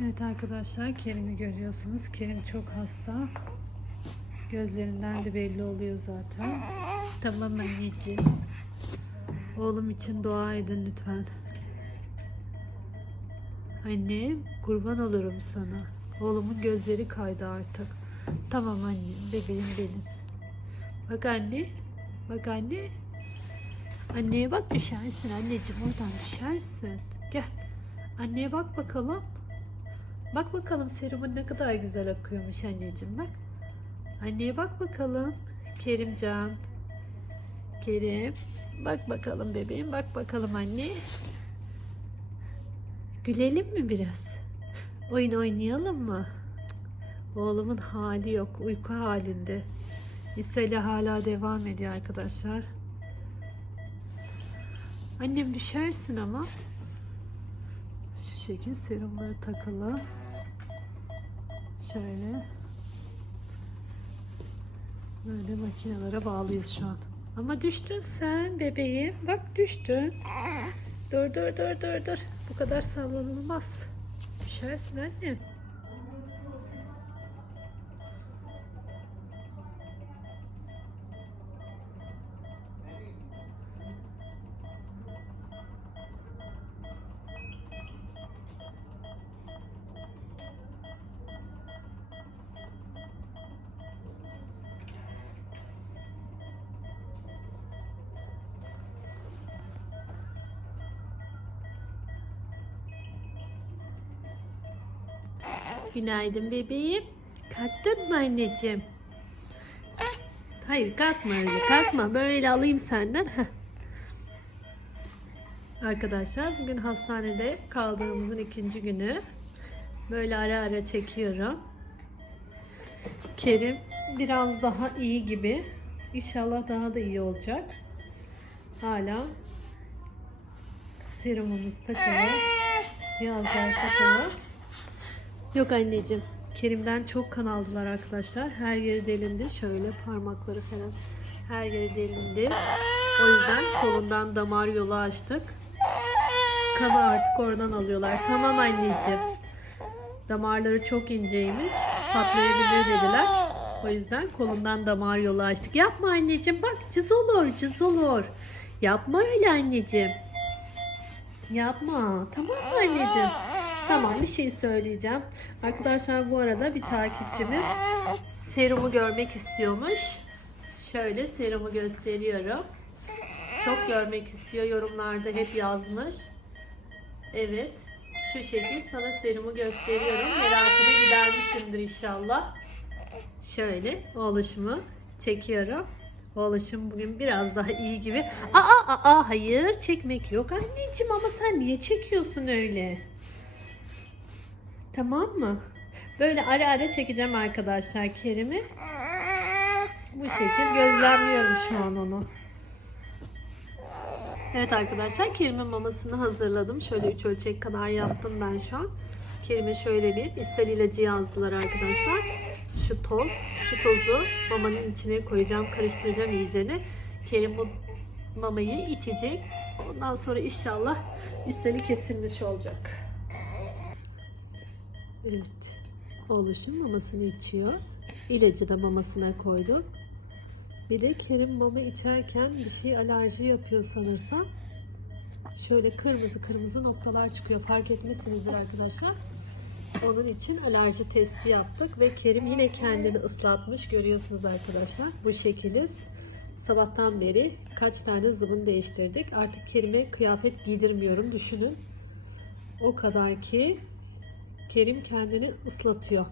Evet arkadaşlar Kerim'i görüyorsunuz. Kerim çok hasta. Gözlerinden de belli oluyor zaten. Tamam anneciğim. Oğlum için dua edin lütfen. Annem kurban olurum sana. Oğlumun gözleri kaydı artık. Tamam annem bebeğim benim. Bak anne. Bak anne. Anneye bak düşersin anneciğim oradan düşersin. Gel. Anneye bak bakalım. Bak bakalım serumun ne kadar güzel akıyormuş anneciğim bak. Anneye bak bakalım. Kerimcan. Kerim. Bak bakalım bebeğim. Bak bakalım anne. Gülelim mi biraz? Oyun oynayalım mı? Oğlumun hali yok. Uyku halinde. Liseli hala devam ediyor arkadaşlar. Annem düşersin ama. Şekil serumları takılı. Şöyle. Böyle makinelere bağlıyız şu an. Ama düştün sen bebeğim. Bak düştün. Dur dur dur dur dur. Bu kadar sallanılmaz. Düşersin annem. Günaydın bebeğim. Kalktın mı anneciğim? Eh, Hayır kalkma öyle kalkma. Böyle alayım senden. Arkadaşlar bugün hastanede kaldığımızın ikinci günü. Böyle ara ara çekiyorum. Kerim biraz daha iyi gibi. İnşallah daha da iyi olacak. Hala serumumuz takılı. Cihazlar takılı. Yok anneciğim. Kerim'den çok kan aldılar arkadaşlar. Her yeri delindi. Şöyle parmakları falan. Her yeri delindi. O yüzden kolundan damar yolu açtık. Kanı artık oradan alıyorlar. Tamam anneciğim. Damarları çok inceymiş. Patlayabilir dediler. O yüzden kolundan damar yolu açtık. Yapma anneciğim. Bak cız olur, cız olur. Yapma öyle anneciğim. Yapma. Tamam anneciğim? Tamam bir şey söyleyeceğim. Arkadaşlar bu arada bir takipçimiz serumu görmek istiyormuş. Şöyle serumu gösteriyorum. Çok görmek istiyor. Yorumlarda hep yazmış. Evet. Şu şekil sana serumu gösteriyorum. Merakını gidermişimdir inşallah. Şöyle oluşumu çekiyorum. Oluşum bugün biraz daha iyi gibi. Aa, aa, aa hayır çekmek yok anneciğim ama sen niye çekiyorsun öyle? Tamam mı? Böyle ara ara çekeceğim arkadaşlar Kerim'i. Bu şekil gözlemliyorum şu an onu. Evet arkadaşlar Kerim'in mamasını hazırladım. Şöyle 3 ölçek kadar yaptım ben şu an. Kerim'e şöyle bir ishal ilacı yazdılar arkadaşlar. Şu toz, şu tozu mamanın içine koyacağım, karıştıracağım iyicene. Kerim bu mamayı içecek. Ondan sonra inşallah ishali kesilmiş olacak. Evet. Oğluşum mamasını içiyor. İlacı da mamasına koydum. Bir de Kerim mama içerken bir şey alerji yapıyor sanırsam. Şöyle kırmızı kırmızı noktalar çıkıyor. Fark etmişsinizdir arkadaşlar. Onun için alerji testi yaptık ve Kerim yine kendini ıslatmış. Görüyorsunuz arkadaşlar. Bu şekiliz. Sabahtan beri kaç tane zıbın değiştirdik. Artık Kerim'e kıyafet giydirmiyorum. Düşünün. O kadar ki Kerim kendini ıslatıyor.